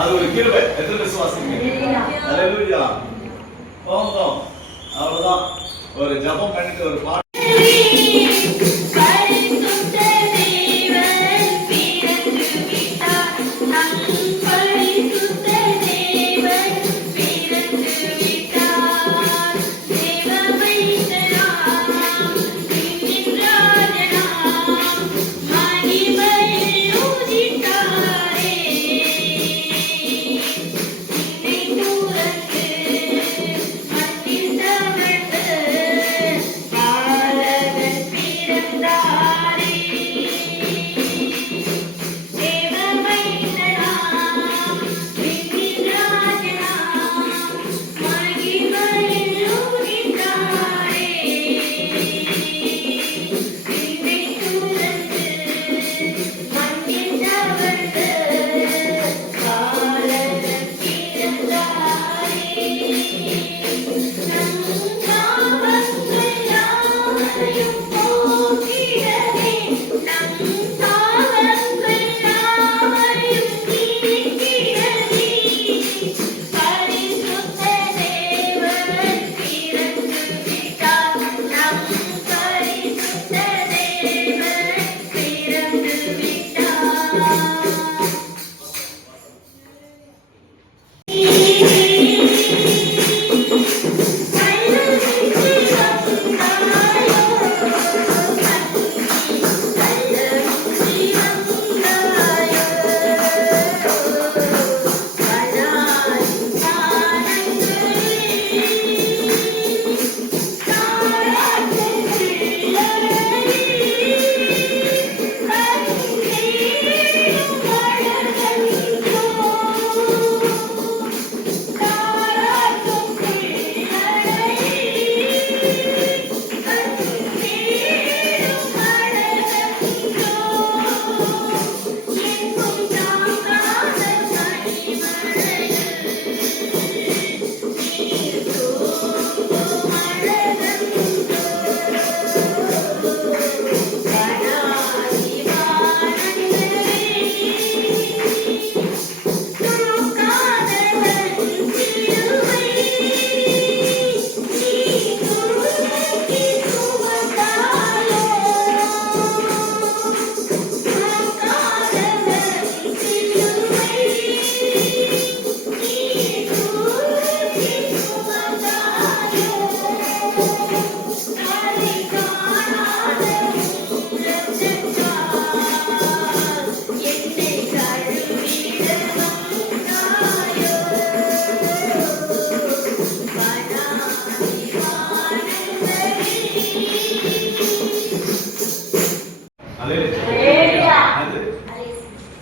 அது ஒரு கிருபை. எத்தனை விசுவாசிங்க? ஹalleluya. போதும். அவ்வளவுதான். ஒரு ஜெபம் பண்ணிட்டு ஒரு பாட்டு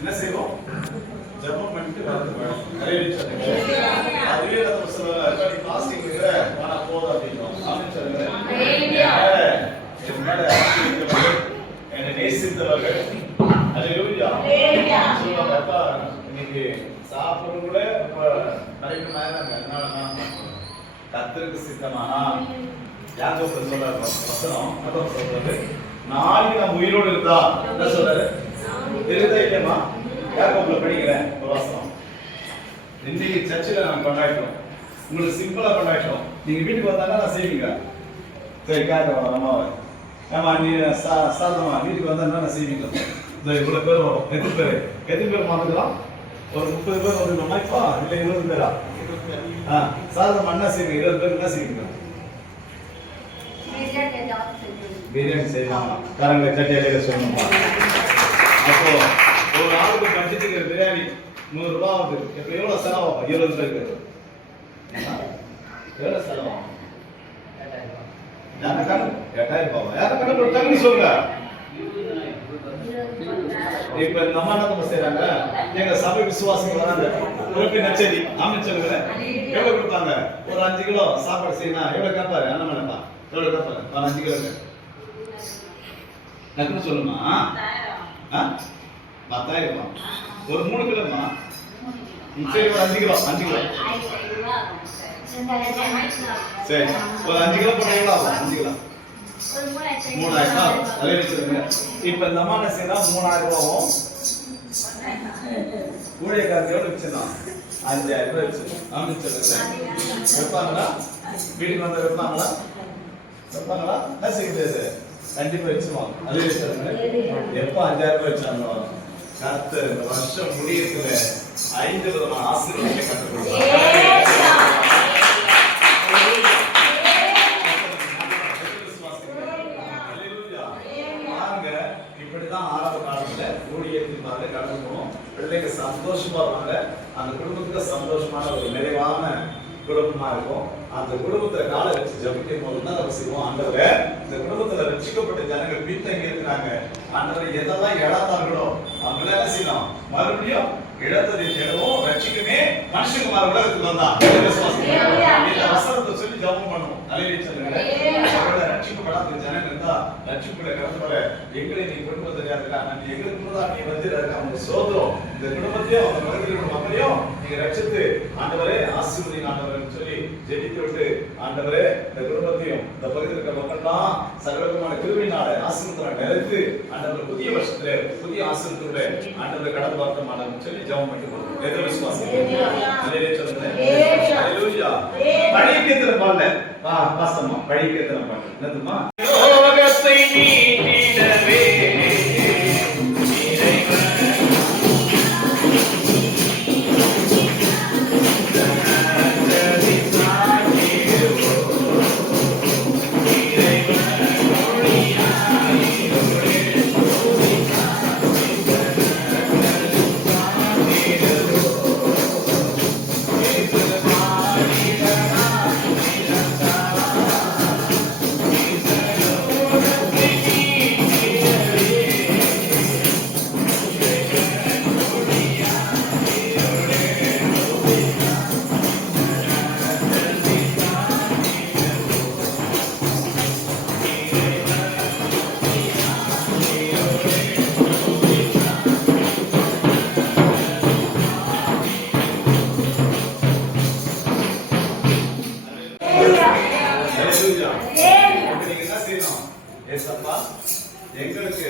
என்ன செய்வோம்? ஜெபம் பண்ணிட்டு வரது. அதுவே நம்ம சொல்ல பாஸ்டிங் விட ஆனா போதும் அப்படின்றோம். ஆமென் சொல்லுங்க. என்னை நேசித்தவர்கள் ஹalleluya. சொல்லுங்க அப்பா இன்னைக்கு சாப்பிடுறது கூட நிறைய மேலாங்க. அதனால கர்த்தருக்கு சித்தமானா யாக்கோபு சொல்ற வசனம் அதான் சொல்றது. நாளைக்கு நம்ம உயிரோடு இருந்தா என்ன சொல்றாரு? தெரியுதா இல்லையா? யாக்கோபுல படிக்கிறேன் ஒரு வசனம். இன்னைக்கு சர்ச்சில் நாங்கள் கொண்டாடுறோம். உங்களுக்கு சிம்பிளா கொண்டாடுறோம். நீங்க வீட்டுக்கு வந்தாங்கன்னா நான் செய்வீங்க. சரி கேட்க அம்மாவை ஆமா நீ சாதமா வீட்டுக்கு வந்தா நான் செய்வீங்க. இவ்வளவு பேர் வரும். எத்தனை பேர் மாத்துக்கலாம்? ஒரு 30 பேர் வந்துருக்கோமா இப்போ? இல்லை 20 பேரா? சாதமா என்ன செய்வீங்க? 20 பேர் என்ன செய்வீங்க? பிரியாணி செய்யலாம். காரங்க சட்டியில சொல்லணுமா? அப்போ ஒரு ஆளுக்கு பட்ஜெட்டுக்கு பிரியாணி 100 ரூபாய் ஆகுது. இப்போ எவ்வளவு செலவாகும்? 20 பேருக்கு எவ்வளவு செலவாகும்? 8000 ரூபாய். யாரும் கணக்கு ஒரு தண்ணி சொல்லுங்க. இப்ப இந்த அம்மா என்ன செய்யறாங்க? எங்க சபை விசுவாசிகள் வராங்க. ஒரு நச்சரி ஆமென் சொல்லுங்க. எவ்வளவு கொடுப்பாங்க? ஒரு 5 கிலோ சாப்பாடு செய்யணும். எவ்வளவு கேட்பாரு? அண்ணா எவ்வளவு கேட்பாரு? 5 கிலோ டக்குன்னு சொல்லுமா? 10,000 ரூபாய். ஒரு 3 கிலோமா? சரி ஒரு 5 கிலோ. 5 கிலோ சரி ஒரு 5 கிலோ போட்டா எவ்வளவு ஆகும்? 5 கிலோ 3000. அதே வச்சிருங்க. இப்ப இந்த அம்மா என்ன செய்யலாம்? 3000 ரூபாயும் ஊழியக்காரங்க எவ்வளவு வச்சிருந்தோம்? 5000 ரூபாய் வச்சிருந்தோம். ஆமிச்சல் வைப்பாங்களா? வீட்டுக்கு வந்து வைப்பாங்களா? வைப்பாங்களா? என்ன செய்யுது? கண்டிப்பா வச்சுருவாங்க. அதே சொல்லுங்க. எப்ப 5000 ரூபாய் வச்சாங்களோ கர்த்தர் இந்த வருஷம் முடியத்துல 5 விதமான ஆசீர்வாதங்களை கற்றுக் கொடுப்பார். இப்படிதான் ஆரம்ப காலத்துல ஊழியத்தின் மாதிரி கடந்து போகணும். பிள்ளைங்க சந்தோஷமா இருப்பாங்க. அந்த குடும்பத்துக்கு சந்தோஷமான ஒரு நிறைவான குடும்பமா இருக்கும். அந்த குடும்பத்துல காலை வச்சு ஜபிக்கும் போது தான் நம்ம செய்வோம். ஆண்டவரே, இந்த குடும்பத்துல ரட்சிக்கப்பட்ட ஜனங்கள் பின்தங்கி இருக்கிறாங்க. ஆண்டவரே, எதெல்லாம் இழந்தார்களோ அவங்க என்ன செய்யணும்? மறுபடியும் இழந்ததை தேடவும் ரட்சிக்குமே மனுஷகுமார் உலகத்துக்கு வந்தான். இந்த வசனத்தை சொல்லி ஜபம் பண்ணுவோம். அலையிலே சொல்லுங்க. ரட்சிக்கப்படாத ஜனங்கள் இருந்தா ரட்சிப்புல கடந்து வர எங்களை நீ கொண்டு வந்திருக்காருக்கா, எங்களுக்கு முன்னதான் நீ வந்திருக்க அவங்க சோதரம் இந்த குடும்பத்தையும் அவங்க மனிதர்களோட மக்களையும் நீங்க ரட்சித்து ஆண்டவரே ஆசீர்வதி ஆண்டவர்னு சொல்லி ஜெபித்து விட்டு, ஆண்டவரே இந்த குடும்பத்தையும் இந்த பகுதியில் இருக்க மக்கள்லாம் சகலவிதமான கிருபையினால ஆசீர்வாதத்தினால நிறைத்து ஆண்டவர் புதிய வருஷத்துல புதிய ஆசீர்வாதத்தோட ஆண்டவரை கடந்து பார்த்தோம் ஆண்டவர்னு சொல்லி ஜெபம் பண்ணி கொடுப்போம். எத்தனை விசுவாசம்? அல்லேலூயா சொல்லுங்க. அல்லேலூயா. பழையத்துல பாடல பாசமா பழையத்துல பாடல என்னதுமா? யோகத்தை நீட்டிடவே எங்களுக்கு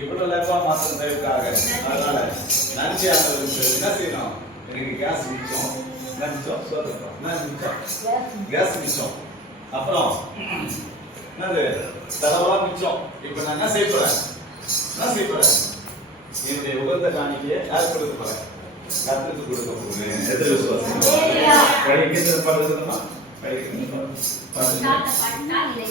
இவ்வளவு லேப்பா மாத்திரம் தேவைக்காக அதனால நன்றி ஆண்டவருக்கு என்ன செய்யணும்? எனக்கு கேஸ் மிச்சம் நினைச்சோம் சொல்றோம் என்ன மிச்சம்? கேஸ் மிச்சம். அப்புறம் என்னது செலவா மிச்சம். இப்ப நான் என்ன செய்ய போறேன்? என்னுடைய உகந்த காணிக்கையை யார் கொடுக்க போறேன்? கர்த்தருக்கு கொடுக்க போறேன். எதிர் விசுவாசம் படிக்கிறது படுறதுமா பின்னாடி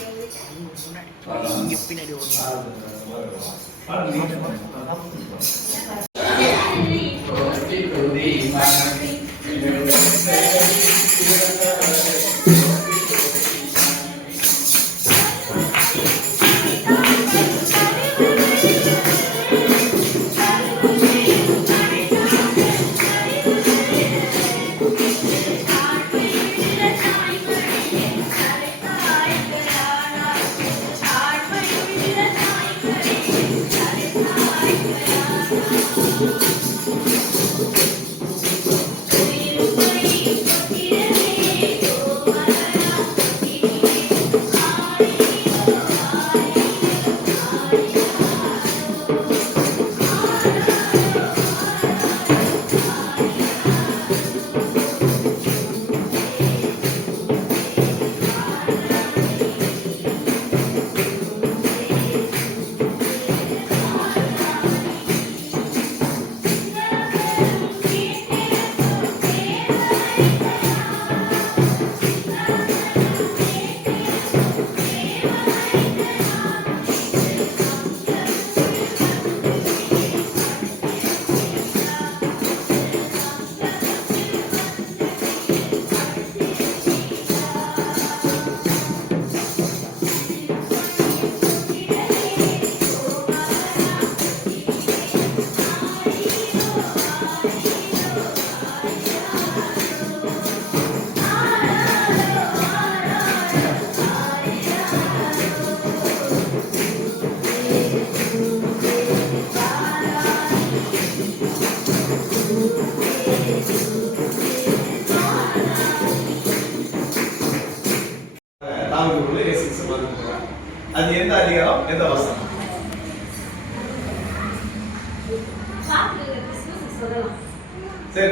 அது எந்த அதிகாரம் எந்த வசனம்?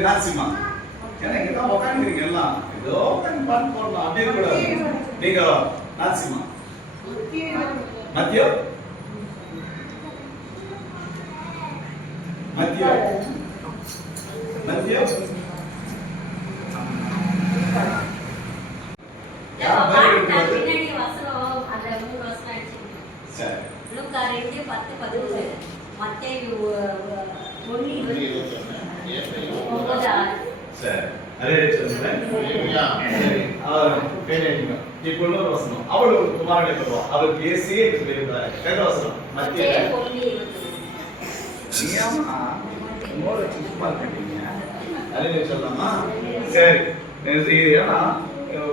நாசிமா. ஏன்னா இங்கதான் உட்காந்துக்கிறீங்க எல்லாம். ஏதோ பாட்டு போடலாம் அப்படின்னு கூட. நீங்க நாசிமா. மத்தியோ மத்தியோ மத்தியோ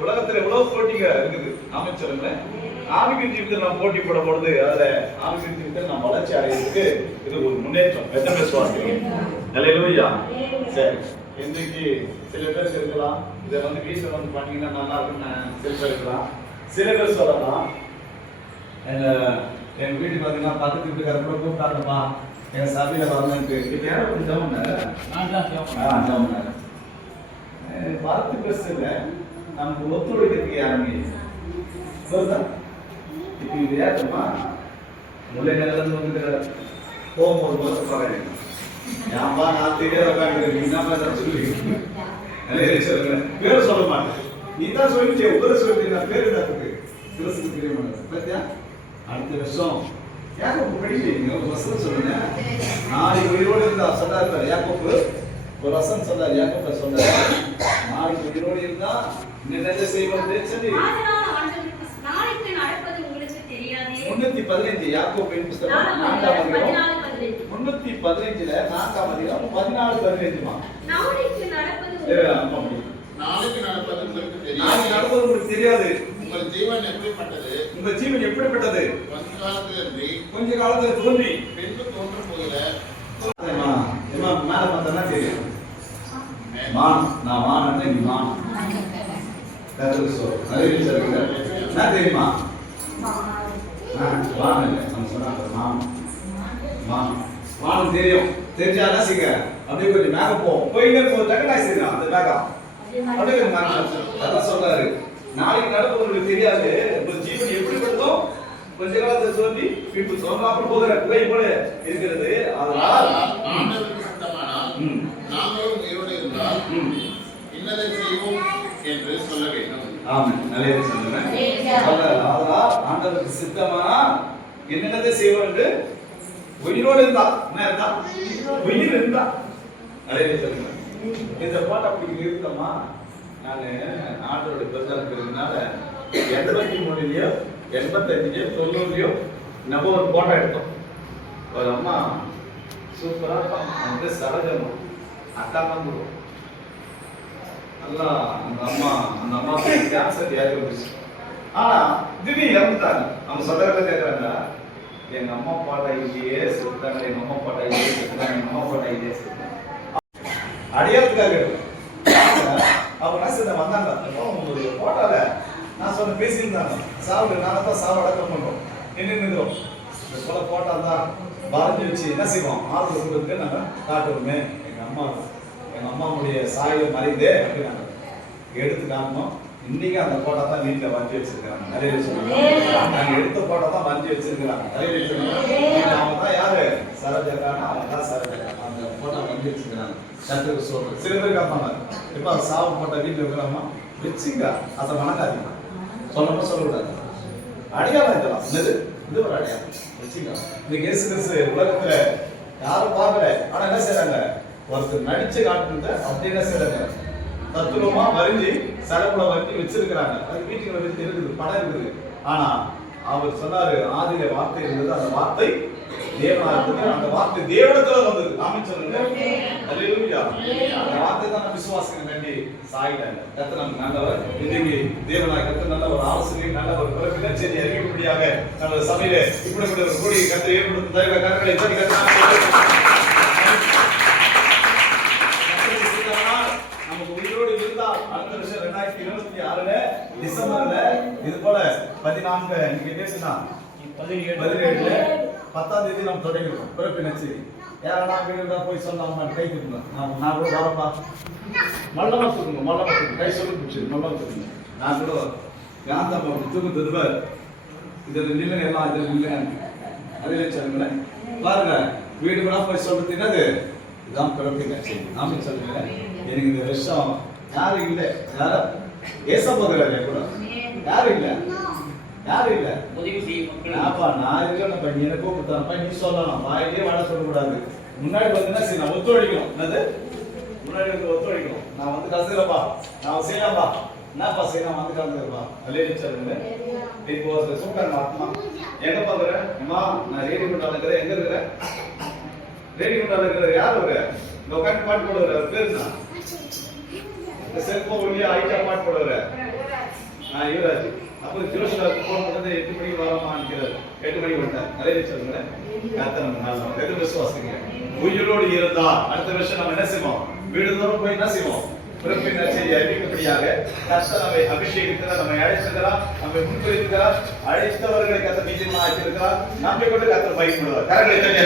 உலகத்துல எவ்வளவு போட்டிங்க இருக்குது. அமைச்சருங்க ஆவிக்கு ஜீவிதத்தில் நாம் போட்டி போடும் பொழுது அதுல ஆவிக்கு ஜீவிதத்தில் நாம் வளர்ச்சி அடைகிறதுக்கு இது ஒரு முன்னேற்றம். எத்தனை பேர் சுவாசிக்கிறீங்க? அல்லேலூயா. சரி, இன்றைக்கு சில பேர் இருக்கலாம், இதை வீட்டில் பண்ணீங்கன்னா நல்லா இருக்குன்னு சில பேர் இருக்கலாம். சில பேர் சொல்லலாம், எங்க வீட்டுக்கு பார்த்தீங்கன்னா பக்கத்து வீட்டுக்கார கூட கூப்பிட்டாங்கப்பா எங்க சபையில வரலன்ட்டு. இப்போ யாரும் கொஞ்சம் ஜவுன்னாரு பார்த்து பேசுல நமக்கு ஒத்துழைக்கிறதுக்கு யாருமே சொல்லுதா. இப்போ இது ஏற்றமா முல்லை நிலந்து வந்துட்டு போகும்போது பார்த்து பாருங்க, ஏன்பா நான் தெரியாத உட்காந்து சொல்லி பேர் சொல்ல மாட்டேன். நீ தான் சொல்லிட்டே உங்களை சொல்லிட்டு நான் பேரு தப்புக்கு திருசுக்கு தெரிய மாட்டேன். பார்த்தியா அடுத்த வருஷம் யாக்கோப்பு படிக்கிறீங்க ஒரு வசனம் சொல்லுங்க. நாளைக்கு உயிரோடு இருந்தா சொன்னார் யாக்கோப்பு ஒரு வசனம் சொன்னார். யாக்கோப்பு சொன்னார், நாளைக்கு உயிரோடு இருந்தா என்ன செய்வது சொல்லி 315 யாக்கோபின் புத்தகம் 4ஆம் அதிகாரம் 315ல 4ஆம் அதிகாரம் 14-15 நாளைக்கு நடப்பது உங்களுக்கு தெரியாது. நாளைக்கு நடப்பது உங்களுக்கு தெரியாது. உங்கள் ஜீவன் எப்படிப்பட்டது? உங்கள் ஜீவன் எப்படிப்பட்டது? கொஞ்ச காலத்துல தோன்றி பின்பு தோன்றும் போதில மேல பார்த்தா தெரியும். மான் நான் மான் நீ மான் என்ன தெரியுமா? மான் இல்லை நம்ம சொன்னாங்க மான் மான் மான் தெரியும். தெரிஞ்சா என்ன செய்ய அப்படியே கொஞ்சம் மேக போயிங்க டக்குனாய் செய்யலாம். அந்த மேகம் அப்படியே அதான் சொல்றாரு, நாளைக்கு நடப்பு உங்களுக்கு தெரியாது. உங்க ஜீவன் எப்படிப்பட்டதோ கொஞ்ச காலத்தை சொல்லி பின்பு தோன்றாமல் போகிற குகை போல இருக்கிறது. அதனால் நாங்களும் உயிரோடு இருந்தால் இன்னதை செய்வோம் என்று சொல்ல வேண்டும். ஆமாம், நல்ல சொல்லுங்க. அதனால் ஆண்டவருக்கு சித்தமானா என்னென்னதை செய்வோம் என்று உயிரோடு இருந்தா என்ன இருந்தா உயிர் இருந்தா நிறைய சொல்லுங்க. இந்த போட்டோ அப்படி இருக்கமா நான் ஆண்டவருடைய பிரச்சாரத்துக்கு இருக்கிறதுனால 83லயோ 85லயோ 90லயோ நம்ம ஒரு போட்டோ எடுத்தோம். ஒரு அம்மா சூப்பரா அந்த சரஜமா அக்கா வந்துடும் நல்லா அந்த அம்மா கேன்சர் யாரு வந்துச்சு. ஆனா திடீர்னு இறந்துட்டாங்க. அவங்க சொந்தக்காரங்க கேட்கறாங்க, எங்க அம்மா பாட்டா இல்லையே செத்துட்டாங்க, எங்க அம்மா பாட்டா இல்லையே செத்துட்டாங்க, எங்க அம்மா பாட்டா இல்லையே செத்துட்டாங்க. அடையாளத்துக்காக அவங்க என்ன வந்தாங்க போட்டால நான் சொன்ன பேசியிருந்தாங்க. சாவு நாங்கள் தான் சாவு அடக்கம் பண்றோம். நின்றுக்கிறோம் இந்த போல போட்டா தான் வரைஞ்சி வச்சு என்ன செய்வோம் ஆறுதல் கொடுத்து நாங்கள் காட்டுவோமே. எங்க அம்மாவுடைய சாயை மறைந்தே அப்படின்னு நாங்கள் எடுத்து காட்டணும். இன்னைக்கு அந்த போட்டோ தான் வீட்டில் வரைஞ்சி வச்சிருக்கிறாங்க. நிறைய சொல்லுவாங்க நாங்கள் எடுத்த போட்டோ தான் வரைஞ்சி வச்சிருக்கிறாங்க. நிறைய சொல்லுவாங்க அவங்க தான் யாரு சரோஜாக்கான அவங்க தான் சரோஜா அந்த போட்டோ வரைஞ்சி வச்சிருக்கிறாங்க. கத்துக்கு சொல்றேன். சில பேர் கேட்பாங்க, இப்ப சாவு போட்ட வீட்டில் இருக்கிறாமா வச்சுங்க அதை வணங்காதீங்க சொல்லணும் சொல்லக்கூடாது. அடையாளம் இதெல்லாம் இது ஒரு அடையாளம் வச்சுங்க. இன்னைக்கு இயேசு கிறிஸ்து உலகத்துல யாரும் பார்க்கல, ஆனா என்ன செய்யறாங்க ஒருத்தர் நடிச்சு காட்டுறத அப்படி என்ன செய்யறாங்க தத்துவமா வரைஞ்சி சரக்குல வரைஞ்சி வச்சிருக்கிறாங்க. அது வீட்டுக்கு வரைஞ்சி இருக்குது, படம் இருக்குது. ஆனா அவர் சொன்னாரு ஆதியில வார்த்தை இருந்தது, அந்த வார்த்தை தேவனா இருந்தது, அந்த வார்த்தை தேவனத்துல வந்தது. ஆமென் சொல்லுங்க. அல்லேலூயா. அந்த வார்த்தை தான் விசுவாசிக்க வேண்டி சாயிட்டாங்க. கர்த்தர் நமக்கு நல்லவர். இன்னைக்கு தேவனாய் கர்த்தர் நல்ல ஒரு ஆலோசனை நல்ல ஒரு பிறப்பின செய்தி அறிவிக்கும்படியாக நம்ம சபையில இப்படிப்பட்ட ஒரு கூடி கர்த்தர் ஏற்படுத்த தயவு கர்த்தரை தட்டி நமக்கு உயிரோடு இருந்தால் அடுத்த வருஷம் 2026 டிசம்பர்ல இது போல 14 இன்னைக்கு டேட்னா 17 10ஆம் தேதி நாம் தொடங்கிடுவோம் பிறப்பின செய்தி. யாரா வீடுடா போய் சொல்லாம கை தூக்குங்க. நான் கூட வரப்பா. மல்லமா தூக்குங்க. கை சொல்லி பிடிச்சி மல்லமா தூக்குங்க. நான் கூட காந்தம் அப்படி தூக்குறது பாரு. இது இல்லைங்க எல்லாம் இது இல்லைங்க. அதிலே சொல்லுங்க. பாருங்க வீடு கூட போய் சொல்றது என்னது? இதான் பிறப்பிங்க செய்தி. நாம சொல்லுங்க. எனக்கு இந்த விஷயம் யாரும் இல்லை. யாரும் ஏசப்போகிறாரு கூட. யாரும் இல்லை. யாரும் இல்லை. உதவி செய்யும் மக்கள். ஆப்பா நான் இருக்கேன்ப்பா, நீ என்ன கூப்பிட்டாப்பா, நீ சொல்லலாம். வாயிலே வாட சொல்லக்கூடாது. முன்னாடி வந்து என்ன செய்யணும்? ஒத்துழைக்கணும். என்னது? முன்னாடி வந்து ஒத்துழைக்கணும். நான் வந்து கசையிலப்பா, நான் செய்யலாம்ப்பா, என்னப்பா செய்யலாம் வந்து கலந்துருப்பா. அதே சொல்லுங்க. இப்போ சூப்பர் ஆத்மா எங்க பாக்குற? அம்மா நான் ரேடி குண்டால இருக்கிறேன். எங்க இருக்கிற? ரேடி குண்டால இருக்கிற யார் அவரு? இந்த உட்காந்து பாட்டு போடுவாரு. பேர் என்ன? இந்த செல்போன் வழியா ஐட்டா பாட்டு போடுவாரு. யுவராஜ். அப்போ ஜோஷில போன் பண்ணது 8 மணிக்கு வரமான்னு 8 மணிக்கு வந்தார். அதே சொல்லுங்க. கர்த்தர் நாள் எது விசுவாசிங்க. உயிரோடு இருந்தா அடுத்த வருஷம் நம்ம என்ன செய்வோம்? வீடுதோறும் போய் என்ன செய்வோம்? பிறப்பின் நற்செய்தியை அறிவிக்கும்படியாக கர்த்தர் நம்மை அபிஷேகிக்கிறார், நம்மை அழைத்திருக்கிறார், நம்மை முன்குறித்திருக்கிறார். அழைத்தவர்களை கர்த்தர் நிச்சயமாக ஆக்கியிருக்கிறார். நம்மை கொண்டு கர்த்தர் பயன்படுவார். கரங்களை தட்டி